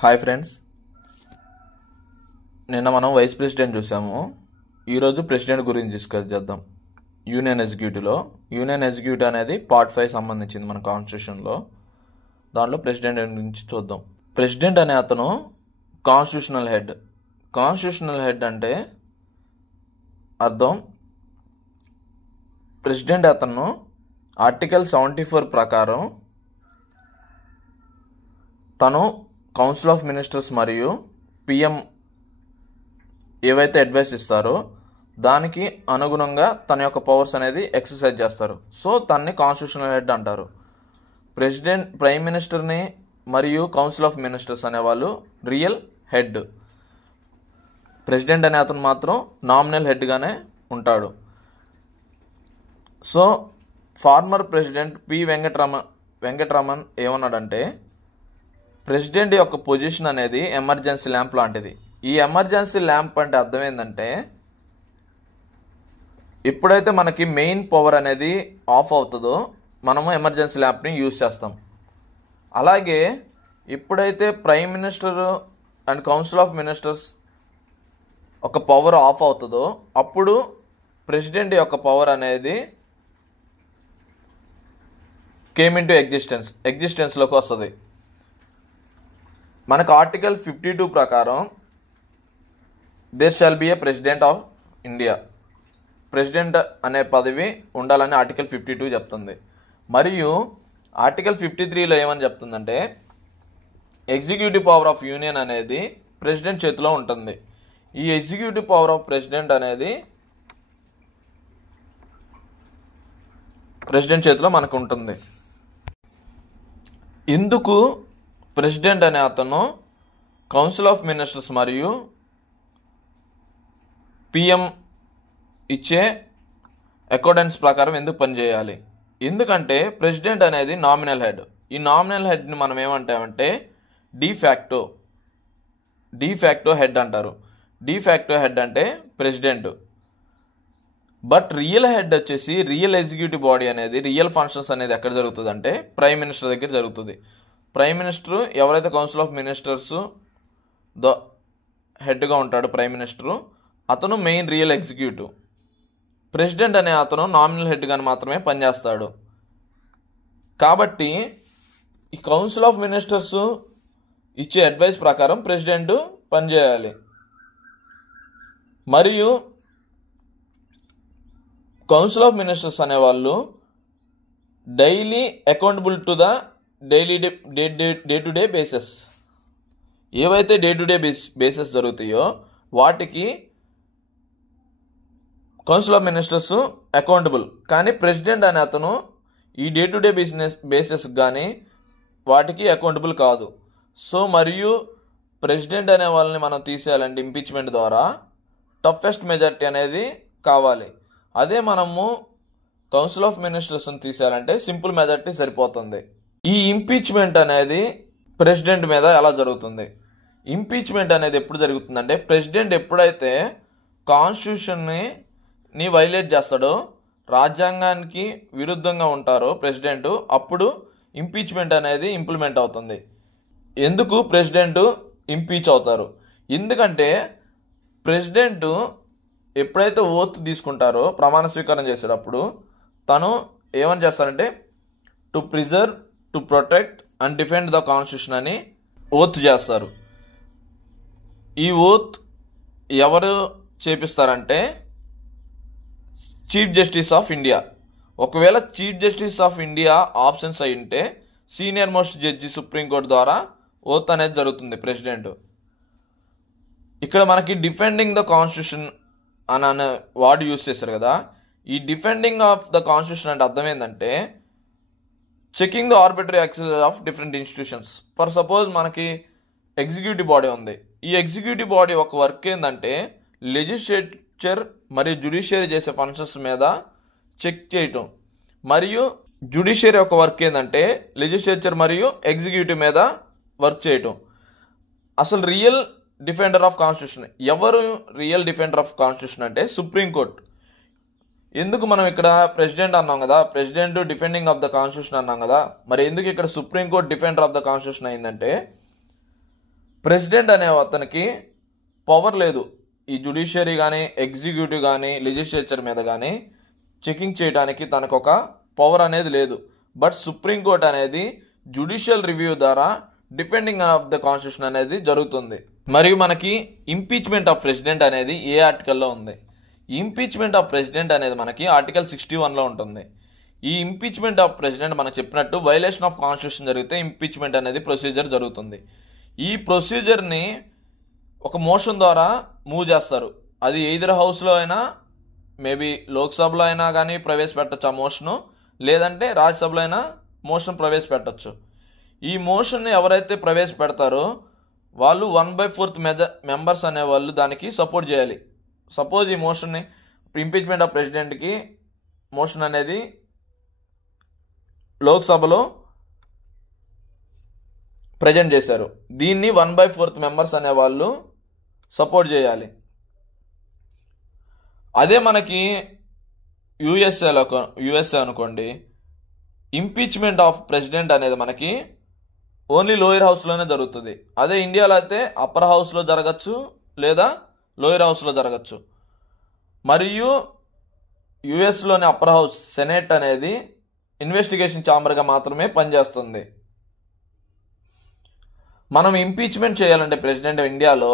Hi friends, నిన్న మనం vice president చూసాము. ఈరోజు ప్రెసిడెంట్ గురించి డిస్కస్ చేద్దాం. యూనియన్ ఎగ్జిక్యూటివ్ అనేది పార్ట్ 5 సంబంధించింది మన కాన్స్టిట్యూషన్లో. దాంట్లో ప్రెసిడెంట్ గురించి చూద్దాం. ప్రెసిడెంట్ అనే అతను కాన్స్టిట్యూషనల్ హెడ్ అంటే అర్థం, ప్రెసిడెంట్ అతను ఆర్టికల్ 74 ప్రకారం తను కౌన్సిల్ ఆఫ్ మినిస్టర్స్ మరియు పిఎం ఏవైతే అడ్వైస్ ఇస్తారో దానికి అనుగుణంగా తన యొక్క పవర్స్ అనేది ఎక్సర్సైజ్ చేస్తారు. సో తన్ని కాన్స్టిట్యూషనల్ హెడ్ అంటారు. ప్రైమ్ మినిస్టర్ని మరియు కౌన్సిల్ ఆఫ్ మినిస్టర్స్ అనేవాళ్ళు రియల్ హెడ్. ప్రెసిడెంట్ అనే అతను మాత్రం నామినల్ హెడ్గానే ఉంటాడు. So former president P Venkataraman ఏమన్నాడంటే, ప్రెసిడెంట్ యొక్క పొజిషన్ అనేది ఎమర్జెన్సీ ల్యాంప్ లాంటిది. ఈ ఎమర్జెన్సీ ల్యాంప్ అంటే అర్థం ఏంటంటే, ఎప్పుడైతే మనకి మెయిన్ పవర్ అనేది ఆఫ్ అవుతుందో మనము ఎమర్జెన్సీ ల్యాంప్ని యూజ్ చేస్తాం. అలాగే ఎప్పుడైతే prime minister and council of ministers ఒక పవర్ ఆఫ్ అవుతుందో అప్పుడు ప్రెసిడెంట్ యొక్క పవర్ అనేది కేమ్ ఇన్ టు ఎగ్జిస్టెన్స్లోకి వస్తుంది. మనకు ఆర్టికల్ 52 ప్రకారం there shall be a president of India. President అనే పదవి ఉండాలని ఆర్టికల్ 52 చెప్తుంది. మరియు ఆర్టికల్ 53లో ఏమని చెప్తుందంటే, ఎగ్జిక్యూటివ్ పవర్ ఆఫ్ యూనియన్ అనేది ప్రెసిడెంట్ చేతిలో ఉంటుంది. ఈ ఎగ్జిక్యూటివ్ పవర్ ఆఫ్ ప్రెసిడెంట్ అనేది ప్రెసిడెంట్ చేతిలో మనకు ఉంటుంది. ఇందుకు ప్రెసిడెంట్ అనే అతను కౌన్సిల్ ఆఫ్ మినిస్టర్స్ మరియు పిఎం ఇచ్చే అకార్డెన్స్ ప్రకారం ఎందుకు పనిచేయాలి? ఎందుకంటే ప్రెసిడెంట్ అనేది నామినల్ హెడ్. ఈ నామినల్ హెడ్ని మనం ఏమంటామంటే డిఫాక్టో హెడ్ అంటారు. డిఫాక్టో హెడ్ అంటే ప్రెసిడెంట్. బట్ రియల్ హెడ్ వచ్చేసి రియల్ ఎగ్జిక్యూటివ్ బాడీ అనేది రియల్ ఫంక్షన్స్ అనేది ఎక్కడ జరుగుతుంది అంటే ప్రైమ్ మినిస్టర్ దగ్గర జరుగుతుంది. ప్రైమ్ మినిస్టర్ ఎవరైతే కౌన్సిల్ ఆఫ్ మినిస్టర్స్ హెడ్గా ఉంటాడో ప్రైమ్ మినిస్టరు, అతను మెయిన్ రియల్ ఎగ్జిక్యూటివ్. ప్రెసిడెంట్ అనే అతను నామినల్ హెడ్గా మాత్రమే పనిచేస్తాడు. కాబట్టి ఈ కౌన్సిల్ ఆఫ్ మినిస్టర్స్ ఇచ్చే అడ్వైస్ ప్రకారం ప్రెసిడెంట్ పనిచేయాలి. మరియు కౌన్సిల్ ఆఫ్ మినిస్టర్స్ అనేవాళ్ళు daily accountable to the day to day basis. ఏవైతే డే టు డే బేసిస్ జరుగుతాయో వాటికి కౌన్సిల్ ఆఫ్ మినిస్టర్స్ అకౌంటబుల్. కానీ ప్రెసిడెంట్ అనే అతను ఈ డే టు డే బేసిస్ కానీ వాటికి అకౌంటబుల్ కాదు. సో మరియు ప్రెసిడెంట్ అనే వాళ్ళని మనం తీసేయాలంటే ఇంపీచ్మెంట్ ద్వారా టఫెస్ట్ మెజారిటీ అనేది కావాలి. అదే మనము కౌన్సిల్ ఆఫ్ మినిస్టర్స్ని తీసేయాలంటే సింపుల్ మెజారిటీ సరిపోతుంది. ఈ ఇంపీచ్మెంట్ అనేది ప్రెసిడెంట్ మీద ఎలా జరుగుతుంది? ఇంపీచ్మెంట్ అనేది ఎప్పుడు జరుగుతుందంటే, ప్రెసిడెంట్ ఎప్పుడైతే కాన్స్టిట్యూషన్ని వైలేట్ చేస్తాడో, రాజ్యాంగానికి విరుద్ధంగా ఉంటారో ప్రెసిడెంట్, అప్పుడు ఇంపీచ్మెంట్ అనేది ఇంప్లిమెంట్ అవుతుంది. ఎందుకు ప్రెసిడెంట్ ఇంపీచ్ అవుతారు? ఎందుకంటే ప్రెసిడెంట్ ఎప్పుడైతే ఓత్ తీసుకుంటారో, ప్రమాణ స్వీకారం చేసేటప్పుడు తను ఏమని చేస్తారంటే to preserve, to protect and defend the constitution అని ఓత్ చేస్తారు. ఈ ఓత్ ఎవరు చేపిస్తారంటే చీఫ్ జస్టిస్ ఆఫ్ ఇండియా. ఒకవేళ chief justice of India options అయి ఉంటే సీనియర్ మోస్ట్ జడ్జి సుప్రీంకోర్టు ద్వారా ఓత్ అనేది జరుగుతుంది ప్రెసిడెంట్. ఇక్కడ మనకి డిఫెండింగ్ ద కాన్స్టిట్యూషన్ అనే వర్డ్ యూజ్ చేశారు కదా. ఈ డిఫెండింగ్ ఆఫ్ ద కాన్స్టిట్యూషన్ అంటే అర్థం ఏంటంటే checking the arbitrary access of different institutions. For suppose మనకి ఎగ్జిక్యూటివ్ బాడీ ఉంది. ఈ ఎగ్జిక్యూటివ్ బాడీ ఒక వర్క్ ఏంటంటే లెజిస్లేచర్ మరియు జ్యుడిషియరీ చేసే ఫంక్షన్స్ మీద చెక్ చేయటం. మరియు జ్యుడిషియరీ ఒక వర్క్ ఏంటంటే లెజిస్లేచర్ మరియు ఎగ్జిక్యూటివ్ మీద వర్క్ చేయటం. అసలు రియల్ డిఫెండర్ ఆఫ్ కాన్స్టిట్యూషన్ ఎవరు? రియల్ డిఫెండర్ ఆఫ్ కాన్స్టిట్యూషన్ అంటే సుప్రీంకోర్టు. ఎందుకు మనం ఇక్కడ ప్రెసిడెంట్ అన్నాం కదా, president defending of the constitution అన్నాం కదా, మరి ఎందుకు ఇక్కడ supreme court defender of the constitution అయిందంటే ప్రెసిడెంట్ అనే అతనికి పవర్ లేదు ఈ జ్యుడిషియరీ కానీ ఎగ్జిక్యూటివ్ కానీ లెజిస్లేచర్ మీద కానీ చెకింగ్ చేయడానికి తనకు ఒక పవర్ అనేది లేదు. బట్ సుప్రీంకోర్టు అనేది జ్యుడిషియల్ రివ్యూ ద్వారా డిపెండింగ్ ఆఫ్ ద కాన్స్టిట్యూషన్ అనేది జరుగుతుంది. మరియు మనకి ఇంపీచ్మెంట్ ఆఫ్ ప్రెసిడెంట్ అనేది ఏ ఆర్టికల్లో ఉంది? ఇంపీచ్మెంట్ ఆఫ్ ప్రెసిడెంట్ అనేది మనకి ఆర్టికల్ 61లో ఉంటుంది. ఈ ఇంపీచ్మెంట్ ఆఫ్ ప్రెసిడెంట్ మనకు చెప్పినట్టు వైలేషన్ ఆఫ్ కాన్స్టిట్యూషన్ జరిగితే ఇంపీచ్మెంట్ అనేది ప్రొసీజర్ జరుగుతుంది. ఈ ప్రొసీజర్ని ఒక మోషన్ ద్వారా మూవ్ చేస్తారు. అది ఎయిదర్ హౌస్లో అయినా మేబీ లోక్సభలో అయినా కానీ ప్రవేశపెట్టచ్చు ఆ మోషను, లేదంటే రాజ్యసభలో అయినా మోషన్ ప్రవేశపెట్టచ్చు. ఈ మోషన్ని ఎవరైతే ప్రవేశపెడతారో వాళ్ళు 1/4 మెంబర్స్ అనేవాళ్ళు దానికి సపోర్ట్ చేయాలి. సపోజ్ ఈ మోషన్ని ఇంపీచ్మెంట్ ఆఫ్ ప్రెసిడెంట్కి మోషన్ అనేది లోక్సభలో ప్రజెంట్ చేశారు. దీన్ని 1/4 మెంబర్స్ అనేవాళ్ళు సపోర్ట్ చేయాలి. అదే మనకి యుఎస్ఏ అనుకోండి, ఇంపీచ్మెంట్ ఆఫ్ ప్రెసిడెంట్ అనేది మనకి ఓన్లీ లోయర్ హౌస్లోనే జరుగుతుంది. అదే ఇండియాలో అయితే అప్పర్ హౌస్లో జరగచ్చు లేదా లోయర్ హౌస్లో జరగచ్చు. మరియు యుఎస్లోని అప్పర్ హౌస్ సెనేట్ అనేది ఇన్వెస్టిగేషన్ ఛాంబర్గా మాత్రమే పనిచేస్తుంది. మనం ఇంపీచ్మెంట్ చేయాలంటే ప్రెసిడెంట్ ఇండియాలో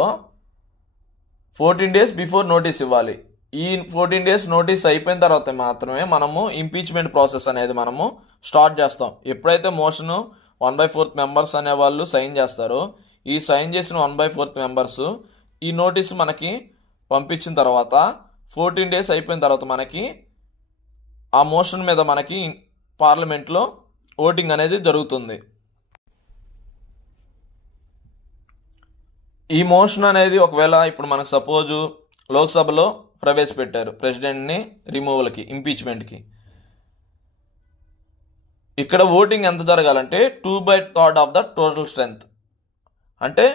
14 days బిఫోర్ నోటీస్ ఇవ్వాలి. ఈ 14 days నోటీస్ అయిపోయిన తర్వాత మాత్రమే మనము ఇంపీచ్మెంట్ ప్రాసెస్ అనేది మనము స్టార్ట్ చేస్తాం. ఎప్పుడైతే మోషను 1/4 మెంబర్స్ అనే వాళ్ళు సైన్ చేస్తారో ఈ సైన్ చేసిన 1/4 మెంబర్స్ ఈ నోటీస్ మనకి పంపించిన తర్వాత 14 days అయిపోయిన తర్వాత మనకి ఆ మోషన్ మీద మనకి పార్లమెంట్లో ఓటింగ్ అనేది జరుగుతుంది. ఈ మోషన్ అనేది ఒకవేళ ఇప్పుడు మనకు సపోజు లోక్సభలో ప్రవేశపెట్టారు ప్రెసిడెంట్ని రిమూవల్కి, ఇంపీచ్మెంట్కి. ఇక్కడ ఓటింగ్ ఎంత జరగాలంటే 2/3 ఆఫ్ ద టోటల్ స్ట్రెంత్. అంటే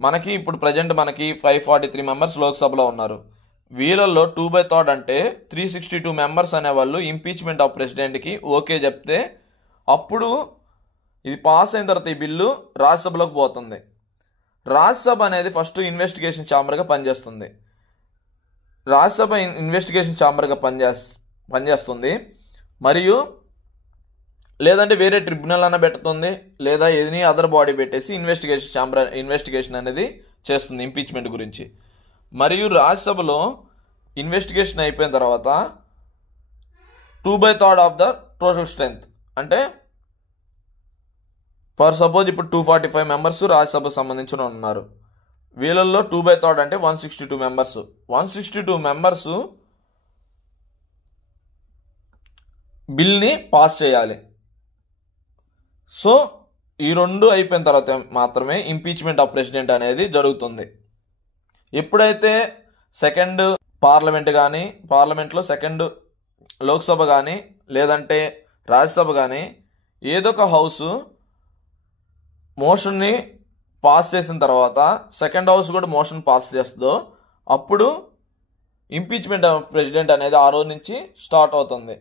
మనకి ఇప్పుడు ప్రజెంట్ మనకి 543 మెంబర్స్ లోక్సభలో ఉన్నారు. వీళ్ళల్లో 2/3 అంటే 362 మెంబర్స్ అనేవాళ్ళు ఇంపీచ్మెంట్ ఆఫ్ ప్రెసిడెంట్కి ఓకే చెప్తే అప్పుడు ఇది పాస్ అయిన తర్వాత ఈ బిల్లు రాజ్యసభలోకి పోతుంది. రాజ్యసభ అనేది ఫస్ట్ ఇన్వెస్టిగేషన్ ఛాంబర్గా పనిచేస్తుంది. రాజ్యసభ ఇన్వెస్టిగేషన్ ఛాంబర్గా పనిచేస్తుంది. మరియు లేదంటే వేరే ట్రిబ్యునల్ అన్న పెడుతుంది, లేదా ఎనీ అదర్ బాడీ పెట్టేసి ఇన్వెస్టిగేషన్ అనేది చేస్తుంది ఇంపీచ్మెంట్ గురించి. మరియు రాజ్యసభలో ఇన్వెస్టిగేషన్ అయిపోయిన తర్వాత 2/3 ఆఫ్ ద టోటల్ స్ట్రెంత్ అంటే ఫర్ సపోజ్ ఇప్పుడు 245 మెంబర్స్ రాజ్యసభకు సంబంధించిన ఉన్నారు. వీళ్ళల్లో 2/3 అంటే 162 మెంబర్స్. 162 మెంబర్స్ బిల్ని పాస్ చేయాలి. సో ఈ రెండు అయిపోయిన తర్వాత మాత్రమే ఇంపీచ్మెంట్ ఆఫ్ ప్రెసిడెంట్ అనేది జరుగుతుంది. ఎప్పుడైతే సెకండ్ పార్లమెంట్లో సెకండ్ లోక్సభ కానీ లేదంటే రాజ్యసభ కానీ ఏదో ఒక హౌస్ మోషన్ని పాస్ చేసిన తర్వాత సెకండ్ హౌస్ కూడా మోషన్ పాస్ చేస్తుందో అప్పుడు ఇంపీచ్మెంట్ ఆఫ్ ప్రెసిడెంట్ అనేది ఆ రోజు నుంచి స్టార్ట్ అవుతుంది.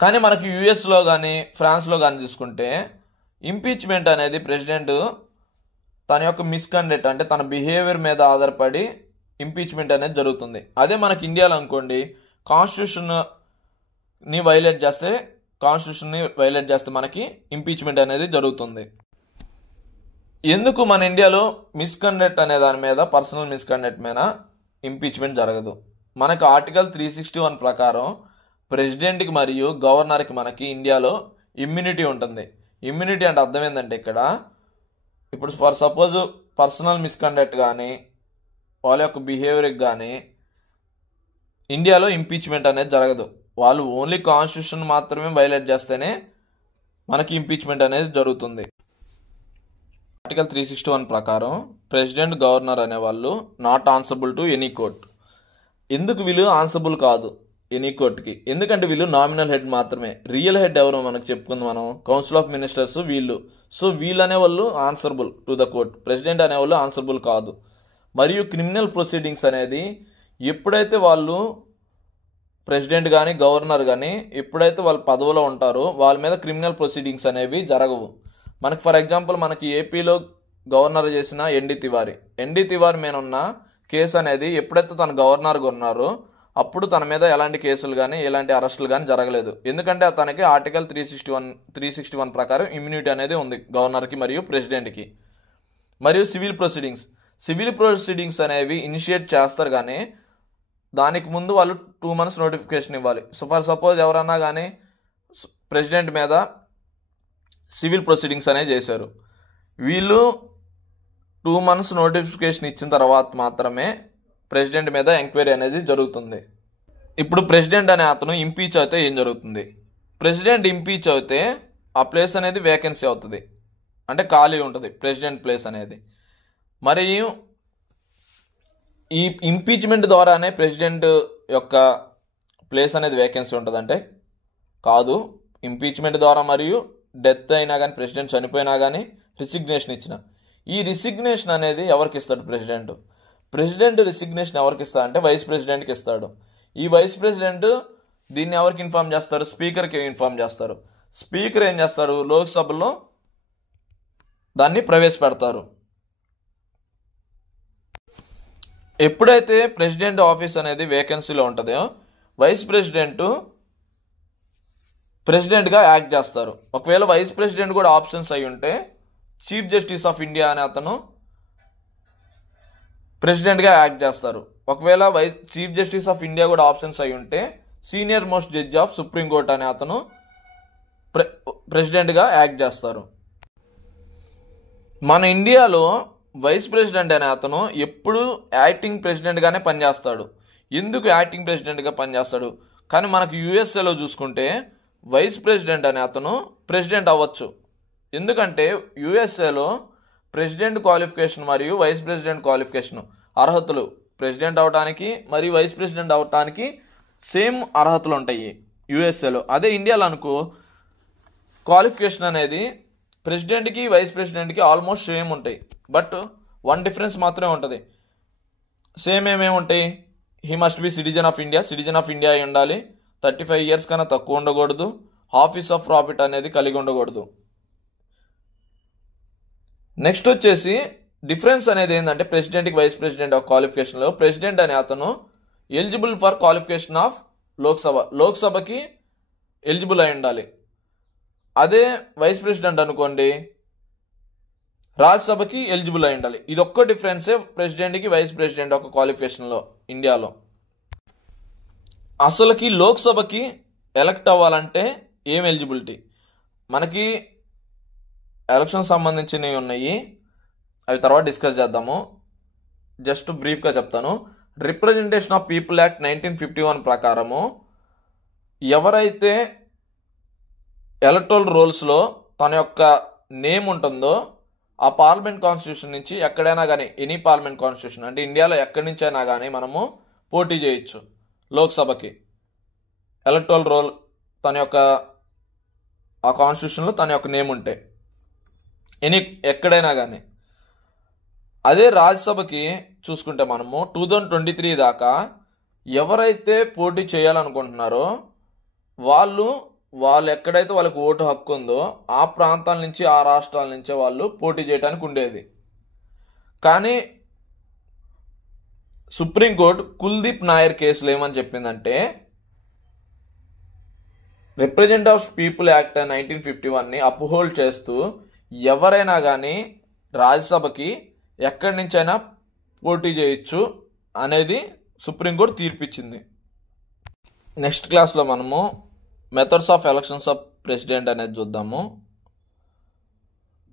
కానీ మనకి యుఎస్లో కానీ ఫ్రాన్స్లో కానీ చూసుకుంటే ఇంపీచ్మెంట్ అనేది ప్రెసిడెంట్ తన యొక్క మిస్కండక్ట్ అంటే తన బిహేవియర్ మీద ఆధారపడి ఇంపీచ్మెంట్ అనేది జరుగుతుంది. అదే మనకి ఇండియాలో అనుకోండి కాన్స్టిట్యూషన్ని వైలేట్ చేస్తే మనకి ఇంపీచ్మెంట్ అనేది జరుగుతుంది. ఎందుకు మన ఇండియాలో మిస్కండక్ట్ అనే దాని మీద పర్సనల్ మిస్కండక్ట్ మీద ఇంపీచ్మెంట్ జరగదు? మనకు ఆర్టికల్ 361 ప్రకారం ప్రెసిడెంట్కి మరియు గవర్నర్కి మనకి ఇండియాలో ఇమ్యూనిటీ ఉంటుంది. ఇమ్యూనిటీ అంటే అర్థం ఏంటంటే ఇప్పుడు ఫర్ సపోజ్ పర్సనల్ మిస్కండక్ట్ కానీ వాళ్ళ యొక్క బిహేవియర్కి కానీ ఇండియాలో ఇంపీచ్మెంట్ అనేది జరగదు. వాళ్ళు ఓన్లీ కాన్స్టిట్యూషన్ మాత్రమే వైలేట్ చేస్తేనే మనకి ఇంపీచ్మెంట్ అనేది జరుగుతుంది. ఆర్టికల్ 361 ప్రకారం ప్రెసిడెంట్ గవర్నర్ అనేవాళ్ళు not answerable to any court. ఎందుకు వీళ్ళు ఆన్సరబుల్ కాదు ఎనీ కోర్టుకి? ఎందుకంటే వీళ్ళు నామినల్ హెడ్ మాత్రమే. రియల్ హెడ్ ఎవరో మనకు చెప్పుకుంది మనం, కౌన్సిల్ ఆఫ్ మినిస్టర్స్ వీళ్ళు. సో వీళ్ళు అనేవాళ్ళు answerable to the court, president అనేవాళ్ళు ఆన్సరబుల్ కాదు. మరియు క్రిమినల్ ప్రొసీడింగ్స్ అనేది ఎప్పుడైతే వాళ్ళు ప్రెసిడెంట్ కానీ గవర్నర్ కానీ ఎప్పుడైతే వాళ్ళ పదవిలో ఉంటారో వాళ్ళ మీద క్రిమినల్ ప్రొసీడింగ్స్ అనేవి జరగవు. మనకు ఫర్ ఎగ్జాంపుల్ మనకి ఏపీలో గవర్నర్ చేసిన ఎన్డి తివారీ మీద ఉన్న కేసు అనేది ఎప్పుడైతే తను గవర్నర్గా ఉన్నారో అప్పుడు తన మీద ఎలాంటి కేసులు కానీ ఎలాంటి అరెస్టులు కానీ జరగలేదు. ఎందుకంటే తనకి ఆర్టికల్ 361 ప్రకారం ఇమ్యూనిటీ అనేది ఉంది గవర్నర్కి మరియు ప్రెసిడెంట్కి. మరియు సివిల్ ప్రొసీడింగ్స్ అనేవి ఇనిషియేట్ చేస్తారు, కానీ దానికి ముందు వాళ్ళు 2 months నోటిఫికేషన్ ఇవ్వాలి. సో ఫర్ సపోజ్ ఎవరన్నా కానీ ప్రెసిడెంట్ మీద సివిల్ ప్రొసీడింగ్స్ అనేవి చేశారు, వీళ్ళు 2 months నోటిఫికేషన్ ఇచ్చిన తర్వాత మాత్రమే ప్రెసిడెంట్ మీద ఎంక్వైరీ అనేది జరుగుతుంది. ఇప్పుడు ప్రెసిడెంట్ అనే అతను ఇంపీచ్ అయితే ఏం జరుగుతుంది? ప్రెసిడెంట్ ఇంపీచ్ అయితే ఆ ప్లేస్ అనేది వేకెన్సీ అవుతుంది, అంటే ఖాళీ ఉంటుంది ప్రెసిడెంట్ ప్లేస్ అనేది. మరియు ఈ ఇంపీచ్మెంట్ ద్వారానే ప్రెసిడెంట్ యొక్క ప్లేస్ అనేది వేకెన్సీ ఉంటుంది అంటే కాదు. ఇంపీచ్మెంట్ ద్వారా మరియు డెత్ అయినా కానీ, ప్రెసిడెంట్ చనిపోయినా కానీ, రిసిగ్నేషన్ ఇచ్చిన ఈ రిసిగ్నేషన్ అనేది ఎవరికి ఇస్తాడు? ప్రెసిడెంట్ రిసిగ్నేషన్ ఎవరికి ఇస్తాడు అంటే వైస్ ప్రెసిడెంట్కి ఇస్తాడు. ఈ వైస్ ప్రెసిడెంట్ దీన్ని ఎవరికి ఇన్ఫార్మ్ చేస్తారు? స్పీకర్కి ఇన్ఫార్మ్ చేస్తారు. స్పీకర్ ఏం చేస్తారు? లోక్సభలో దాన్ని ప్రవేశపెడతారు. ఎప్పుడైతే ప్రెసిడెంట్ ఆఫీస్ అనేది వేకెన్సీలో ఉంటుందో వైస్ ప్రెసిడెంట్గా యాక్ట్ చేస్తారు. ఒకవేళ వైస్ ప్రెసిడెంట్ కూడా ఆప్షన్స్ అయి ఉంటే చీఫ్ జస్టిస్ ఆఫ్ ఇండియా అనే అతను ప్రెసిడెంట్గా యాక్ట్ చేస్తారు. ఒకవేళ చీఫ్ జస్టిస్ ఆఫ్ ఇండియా కూడా ఆప్షన్స్ అయి ఉంటే senior most judge of supreme court అనే అతను ప్రెసిడెంట్గా యాక్ట్ చేస్తారు. మన ఇండియాలో వైస్ ప్రెసిడెంట్ అనే అతను ఎప్పుడు యాక్టింగ్ ప్రెసిడెంట్గానే పనిచేస్తాడు. ఎందుకు యాక్టింగ్ ప్రెసిడెంట్గా పనిచేస్తాడు? కానీ మనకు యూఎస్ఏలో చూసుకుంటే వైస్ ప్రెసిడెంట్ అనే అతను ప్రెసిడెంట్ అవ్వచ్చు. ఎందుకంటే యూఎస్ఏలో ప్రెసిడెంట్ క్వాలిఫికేషన్ మరియు వైస్ ప్రెసిడెంట్ క్వాలిఫికేషన్ అర్హతలు ప్రెసిడెంట్ అవడానికి మరియు వైస్ ప్రెసిడెంట్ అవడానికి సేమ్ అర్హతలు ఉంటాయి యూఎస్ఏలో. అదే ఇండియాలో అనుకో క్వాలిఫికేషన్ అనేది ప్రెసిడెంట్కి వైస్ ప్రెసిడెంట్కి ఆల్మోస్ట్ సేమ్ ఉంటాయి, బట్ 1 డిఫరెన్స్ మాత్రమే ఉంటుంది. సేమ్ ఏమేమి ఉంటాయి? He must be citizen of India అయి ఉండాలి, 35 years కన్నా తక్కువ ఉండకూడదు, ఆఫీస్ ఆఫ్ ప్రాఫిట్ అనేది కలిగి ఉండకూడదు. నెక్స్ట్ వచ్చేసి డిఫరెన్స్ అనేది ఏంటంటే ప్రెసిడెంట్కి వైస్ ప్రెసిడెంట్ ఆఫ్ క్వాలిఫికేషన్లో ప్రెసిడెంట్ అనే అతను ఎలిజిబుల్ ఫర్ క్వాలిఫికేషన్ ఆఫ్ లోక్సభకి ఎలిజిబుల్ అయి ఉండాలి. అదే వైస్ ప్రెసిడెంట్ అనుకోండి రాజ్యసభకి ఎలిజిబుల్ అయి ఉండాలి. ఇది ఒక్క డిఫరెన్సే ప్రెసిడెంట్కి వైస్ ప్రెసిడెంట్ ఒక క్వాలిఫికేషన్లో ఇండియాలో. అసలుకి లోక్సభకి ఎలక్ట్ అవ్వాలంటే ఏం ఎలిజిబిలిటీ? మనకి ఎలక్షన్ సంబంధించినవి ఉన్నాయి, అవి తర్వాత డిస్కస్ చేద్దాము. జస్ట్ బ్రీఫ్గా చెప్తాను. రిప్రజెంటేషన్ ఆఫ్ పీపుల్ యాక్ట్ 1951 ప్రకారము ఎవరైతే ఎలక్టోరల్ రోల్స్లో తన యొక్క నేమ్ ఉంటుందో ఆ పార్లమెంట్ కాన్స్టిట్యూషన్ నుంచి ఎక్కడైనా కానీ, ఎనీ పార్లమెంట్ కాన్స్టిట్యూషన్ అంటే ఇండియాలో ఎక్కడి నుంచి అయినా కానీ మనము పోటీ చేయొచ్చు లోక్సభకి. ఎలక్టోరల్ రోల్ తన యొక్క ఆ కాన్స్టిట్యూషన్లో తన యొక్క నేమ్ ఉంటే ఎక్కడైనా కానీ. అదే రాజ్యసభకి చూసుకుంటే మనము 2023 దాకా ఎవరైతే పోటీ చేయాలనుకుంటున్నారో వాళ్ళు ఎక్కడైతే వాళ్ళకి ఓటు హక్కు ఉందో ఆ ప్రాంతాల నుంచి, ఆ రాష్ట్రాల నుంచే వాళ్ళు పోటీ చేయడానికి ఉండేది. కానీ సుప్రీంకోర్టు కుల్దీప్ నాయర్ కేసులో ఏమని చెప్పిందంటే రిప్రజెంటేటివ్ ఆఫ్ పీపుల్ యాక్ట్ 1951ని అప్హోల్డ్ చేస్తూ ఎవరైనా కానీ రాజ్యసభకి ఎక్కడి నుంచైనా పోటీ చేయొచ్చు అనేది సుప్రీంకోర్టు తీర్పిచ్చింది. నెక్స్ట్ క్లాస్లో మనము methods of elections of president అనేది చూద్దాము.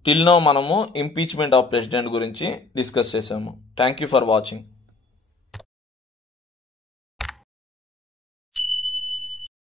టిల్ నౌ మనము ఇంపీచ్మెంట్ ఆఫ్ ప్రెసిడెంట్ గురించి డిస్కస్ చేసాము. Thank you for watching.